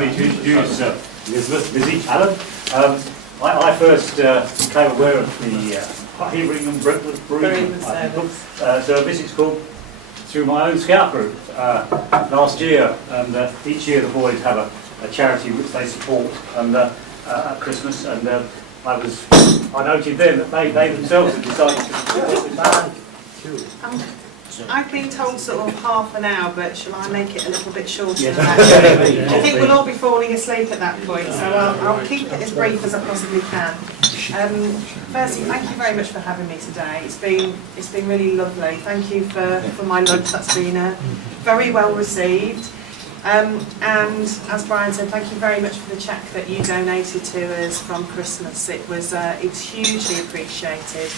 me to introduce Elizabeth, Lizzie, Alan. I first became aware of the Havering and Brentwood Bereavement service, it's called, through my own scout group last year. And each year the boys have a charity which they support and at Christmas. And I noted then that they themselves had decided to support this. I've been told sort of half an hour, but shall I make it a little bit shorter Yes. than that? I think we'll all be falling asleep at that point, so I'll keep it as brief as I possibly can. Firstly, thank you very much for having me today. It's been really lovely. Thank you for my lunch. That's been very well received. And as Brian said, thank you very much for the cheque that you donated to us from Christmas. It was hugely appreciated.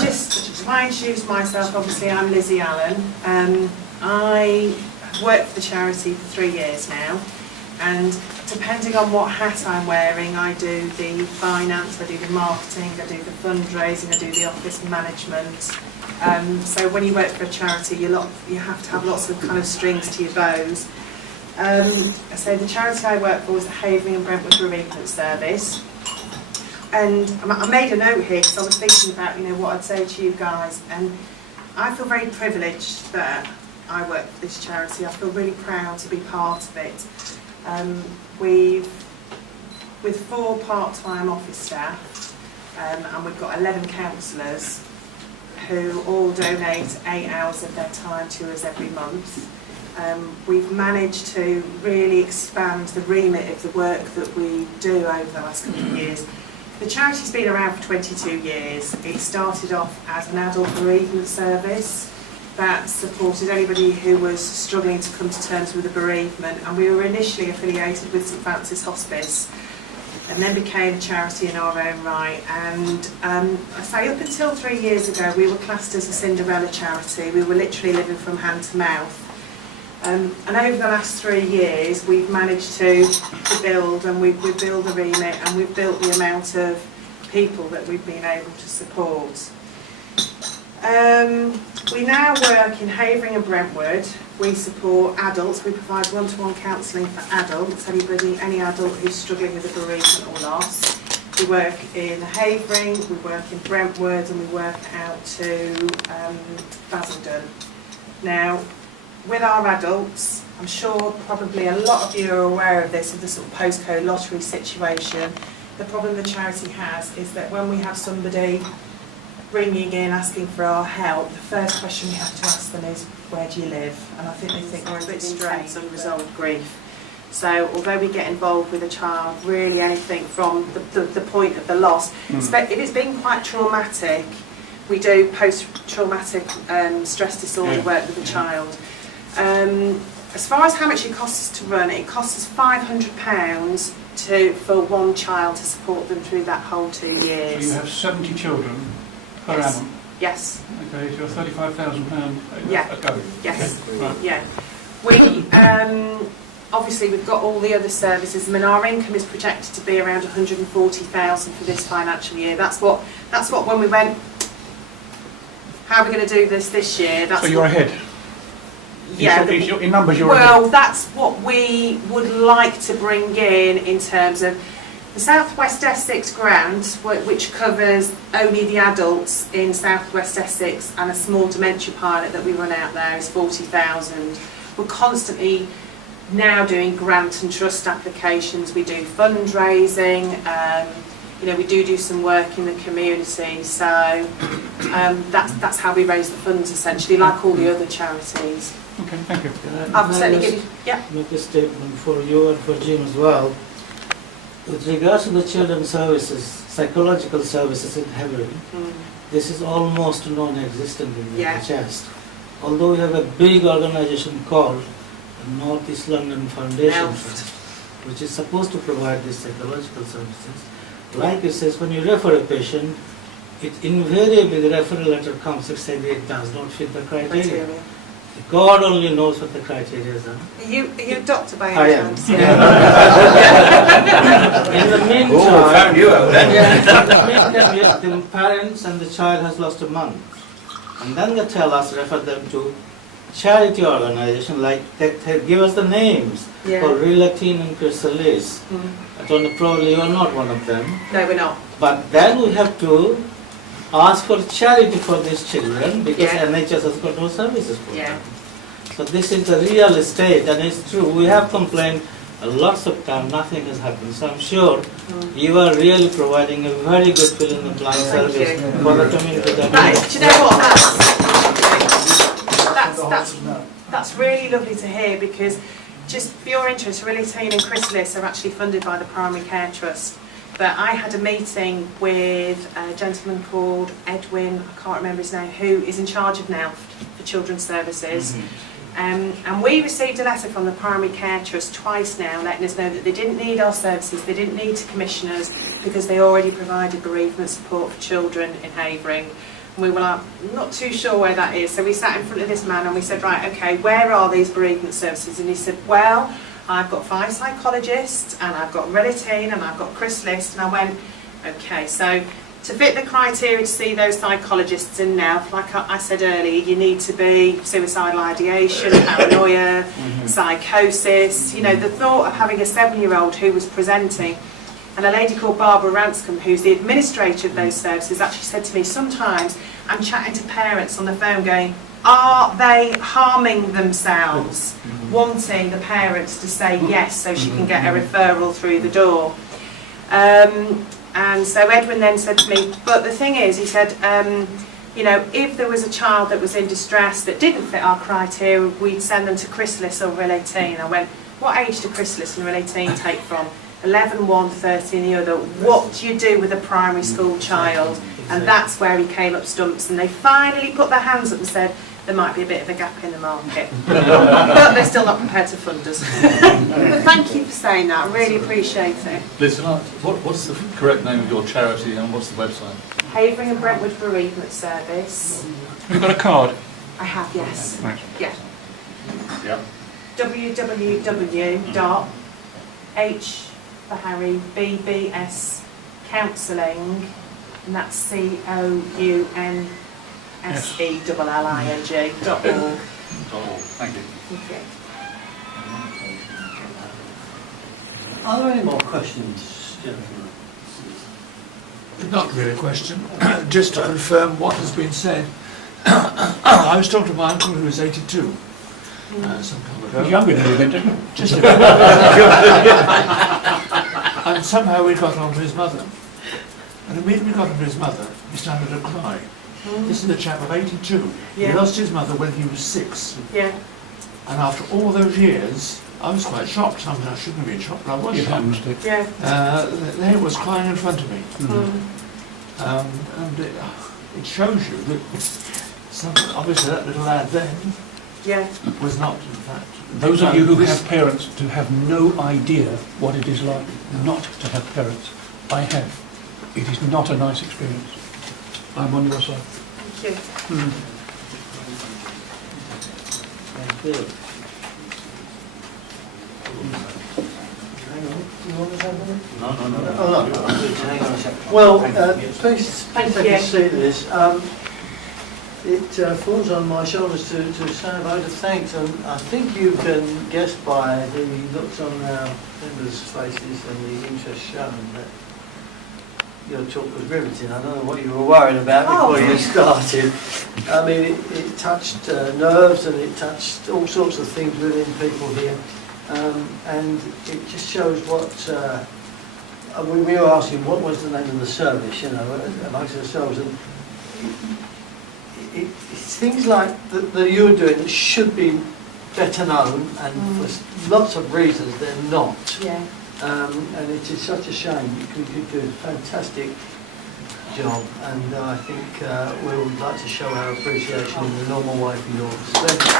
Just to introduce myself, obviously I'm Lizzie Allen. I work for the charity for 3 years now, and depending on what hat I'm wearing, I do the finance, I do the marketing, I do the fundraising, I do the office management. So when you work for a charity, you have to have lots of kind of strings to your bows. So the charity I work for is the Havering and Brentwood Bereavement Service. And I made a note here because I was thinking about, what I'd say to you guys, and I feel very privileged that I work for this charity. I feel really proud to be part of it. With 4 part-time office staff, and we've got 11 counsellors who all donate 8 hours of their time to us every month. We've managed to really expand the remit of the work that we do over the last couple of years. The charity's been around for 22 years. It started off as an adult bereavement service that supported anybody who was struggling to come to terms with a bereavement, and we were initially affiliated with St Francis Hospice and then became a charity in our own right. And I say up until 3 years ago we were classed as a Cinderella charity. We were literally living from hand to mouth. And over the last 3 years, we've managed to build, and we've built the remit, and we've built the amount of people that we've been able to support. We now work in Havering and Brentwood. We support adults. We provide one-to-one counselling for adults, any adult who's struggling with a bereavement or loss. We work in Havering, we work in Brentwood, and we work out to Basildon. Now, with our adults, I'm sure probably a lot of you are aware of this, of the sort of postcode lottery situation. The problem the charity has is that when we have somebody ringing in asking for our help, the first question we have to ask them is, where do you live? And I think they think we're a bit strange, unresolved grief. So although we get involved with a child, really anything from the point of the loss, if it's been quite traumatic, we do post-traumatic stress disorder work with the child. As far as how much it costs us to run, it costs us £500 for one child to support them through that whole 2 years. So you have 70 children per annum? Yes. Okay, so £35,000 Yeah. a go? Yes. Okay. Right. Yeah. We, obviously we've got all the other services. I mean, our income is projected to be around 140,000 for this financial year. That's what when we went, how are we going to do this year? So you're ahead? Yeah, in numbers you're well, that's what we would like to bring in terms of the South West Essex grant, which covers only the adults in South West Essex, and a small dementia pilot that we run out there is 40,000. We're constantly now doing grant and trust applications. We do fundraising. We do some work in the community. So that's how we raise the funds, essentially, like all the other charities. Okay, thank you. I'll certainly give you, make a statement for you and for Jim as well. With regards to the children's services, psychological services in Havering, this is almost non-existent in the chest. Although we have a big organisation called North East London Foundation Trust, which is supposed to provide these psychological services. Like it says, when you refer a patient, it invariably the referral letter comes and says it does not fit the criteria. God only knows what the criteria are. Are you a doctor by I any am. chance? In the meantime, found you out then. the parents and the child has lost a month. And then they tell us, refer them to charity organization, like they give us the names Yeah. for Relatin and Chrysalis. I don't know, probably you're not one of them. No, we're not. But then we have to ask for charity for these children because Yeah. NHS has got no services for Yeah. them. So this is the real estate, and it's true. We have complained lots of time, nothing has happened. So I'm sure you are really providing a very good fill-in-the-blank Thank service you. for the community. That is, do you know what? That's really lovely to hear, because just for your interest, Relatin and Chrysalis are actually funded by the Primary Care Trust. But I had a meeting with a gentleman called Edwin, I can't remember his name, who is in charge of now for Children's Services. And we received a letter from the Primary Care Trust twice now letting us know that they didn't need our services, they didn't need to commission us because they already provided bereavement support for children in Havering. And we were like, not too sure where that is. So we sat in front of this man and we said, right, okay, where are these bereavement services? And he said, well, I've got 5 psychologists and I've got Relatin and I've got Chrysalis. And I went, okay, so to fit the criteria to see those psychologists in now, like I said earlier, you need to be suicidal ideation, paranoia, psychosis. You know, the thought of having a 7-year-old who was presenting, and a lady called Barbara Ranscombe, who's the administrator of those services, actually said to me, sometimes I'm chatting to parents on the phone going, are they harming themselves? Wanting the parents to say yes so she can get a referral through the door. And so Edwin then said to me, but the thing is, he said, you know, if there was a child that was in distress that didn't fit our criteria, we'd send them to Chrysalis or Relatin. I went, what age do Chrysalis and Relatin take from? 11 one, 13 the other. What do you do with a primary school child? And that's where he came up stumps, and they finally put their hands up and said, there might be a bit of a gap in the market. But they're still not prepared to fund us. But thank you for saying that, I really appreciate it. Listen, what's the correct name of your charity and what's the website? Havering and Brentwood Bereavement Service. Have you got a card? I have, yes. Right. Yeah. Yeah. www.H for Harry, BBS Counselling, and that's COUNSELLING.org. Thank you. Thank you. Are there any more questions, gentlemen? Not really a question, just to confirm what has been said. I was talking to my uncle who was 82 some time ago. He's younger than you then, didn't he? Just and somehow we got on to his mother. And immediately we got on to his mother, he started to cry. This is a chap of 82. Yeah. He lost his mother when he was 6. Yeah. And after all those years, I was quite shocked. I mean, I shouldn't have been shocked, but I was You shocked. haven't, did. Yeah. There he was crying in front of me. And it shows you that obviously that little lad then Yeah. was not, in fact. Those of you who have parents to have no idea what it is like not to have parents, I have. It is not a nice experience. I'm on your side. Thank you. Thank you. No. Hang on a second. Well, please Thank take a you. seat at this. It falls on my shoulders to say a vote of thanks, and I think you can guess by the looks on our members' faces and the interest shown that your talk was riveting. I don't know what you were worried about before you started. I mean, it touched nerves and it touched all sorts of things within people here. And it just shows what we were asking, what was the name of the service, you know, amongst ourselves. And it's things like that you're doing that should be better known, and for lots of reasons they're not. Yeah. And it is such a shame because you do a fantastic job, and I think we would like to show our appreciation in the normal way for yours. Thank you.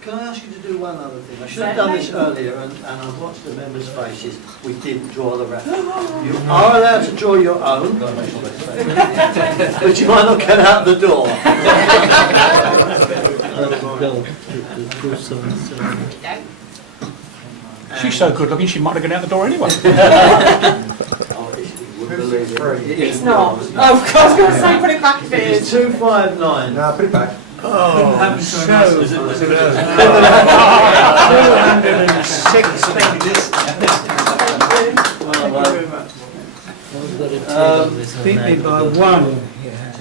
Can I ask you to do one other thing? I should have done this earlier, and I've watched the members' faces. We did draw the raffle. You are allowed to draw your own, but you might not get out the door. She's so good looking, she might have gone out the door anyway. Oh, it would believe it. It's not. Oh, I was going to say put it back if it It's is. 259. No, put it back. Oh, happened to so a nice- Was it close. 206. Thank you very much. I've got it on this one. Beat me by one. Yeah.